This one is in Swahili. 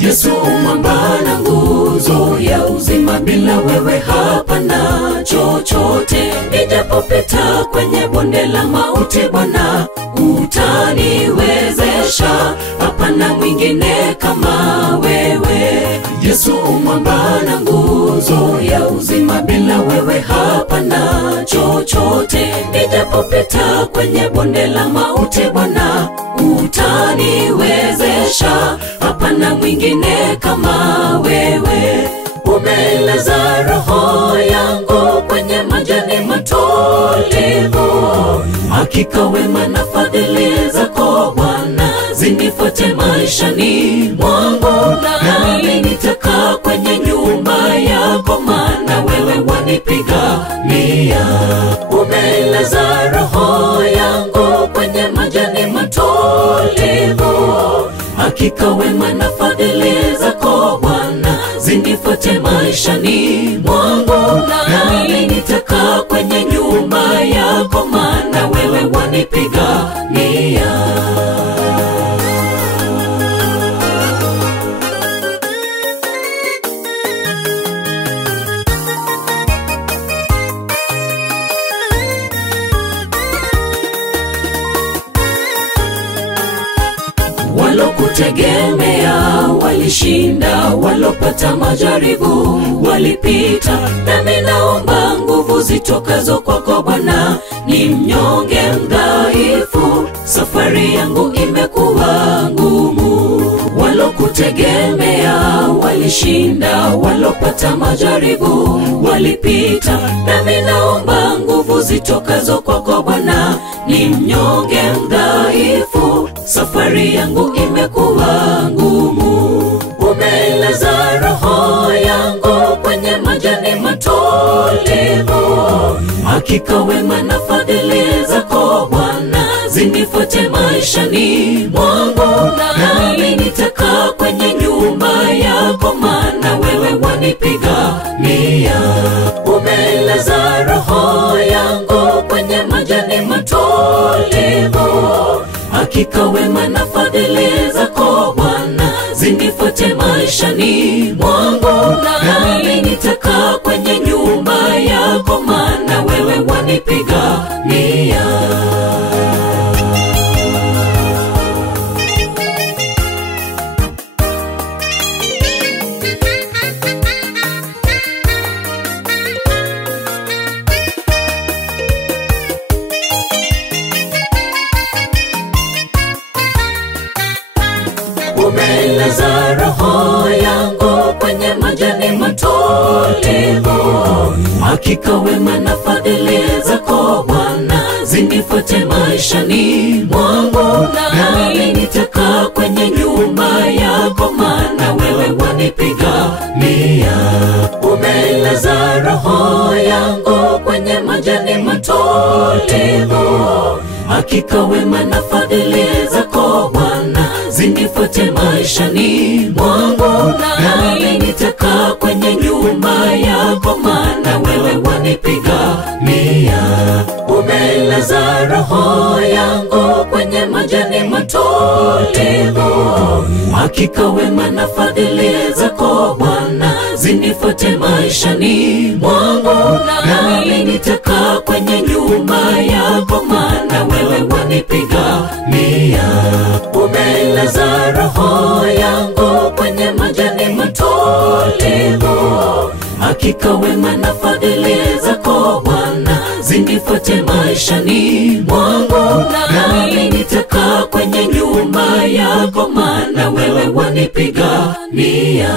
Yesu mwamba na nguzo ya uzima, bila wewe hapana chochote. Nijapopita kwenye bonde la mauti, Bwana utaniwezesha, hapana mwingine kama wewe. Yesu mwamba na nguzo ya uzima, bila wewe hapana chochote. Nijapopita kwenye bonde la mauti, Bwana utaniwezesha, hapana mwingine kama wewe. Umelaza roho yangu kwenye majani matulivu, hakika wema na fadhili zako Bwana zinifuate maishani mwangu. Nami nitakaa kwenye nyumba yako, maana wewe wanipigania. Umelaza roho yangu kwenye majani matulivu, hakika wema na fadhili zako Bwana zinifuate maishani mwangu. Nami nitakaa kwenye nyumba yako, maana wewe wanipigania. Walokutegemea walishinda, walopata majaribu walipita. Nami naomba nguvu zitokazo kwako Bwana, ni mnyonge mdhaifu, safari yangu imekuwa ngumu. Walokutegemea walishinda, walopata majaribu walipita. Nami naomba nguvu zitokazo kwako Bwana, ni mnyonge mdhaifu, safari yangu imekuwa ngumu. Umelaza roho yangu kwenye majani matulivu, hakika wema na fadhili zako Bwana zinifuate maishani mwangu. Nami nitakaa kwenye nyumba yako, maana wewe wanipigania. Umelaza roho yangu kwenye majani matulivu, hakika wema na fadhili zako Bwana zinifuate maishani mwangu. Nami nitakaa kwenye nyumba yako, maana wewe wanipigania. Umelaza roho yangu kwenye majani matulivu, hakika wema na fadhili zako Bwana zinifuate maishani mwangu. Nami nitakaa kwenye nyumba yako, maana wewe wanipigania. Umelaza roho yangu kwenye majani matulivu, hakika wema na fadhili zako Bwana zinifuate maishani mwangu. Nami nitakaa kwenye nyumba yako, maana wewe wanipigania. Umelaza roho yangu kwenye majani matulivu, hakika wema na fadhili zako Bwana zinifuate maishani mwangu. Nami nitakaa kwenye nyumba yako, maana wewe wanipigania. Umelaza roho yangu kwenye majani matulivu, hakika wema na fadhili zako Bwana zinifuate maishani mwangu. Nami nitakaa kwenye nyumba yako, maana wewe wanipigania.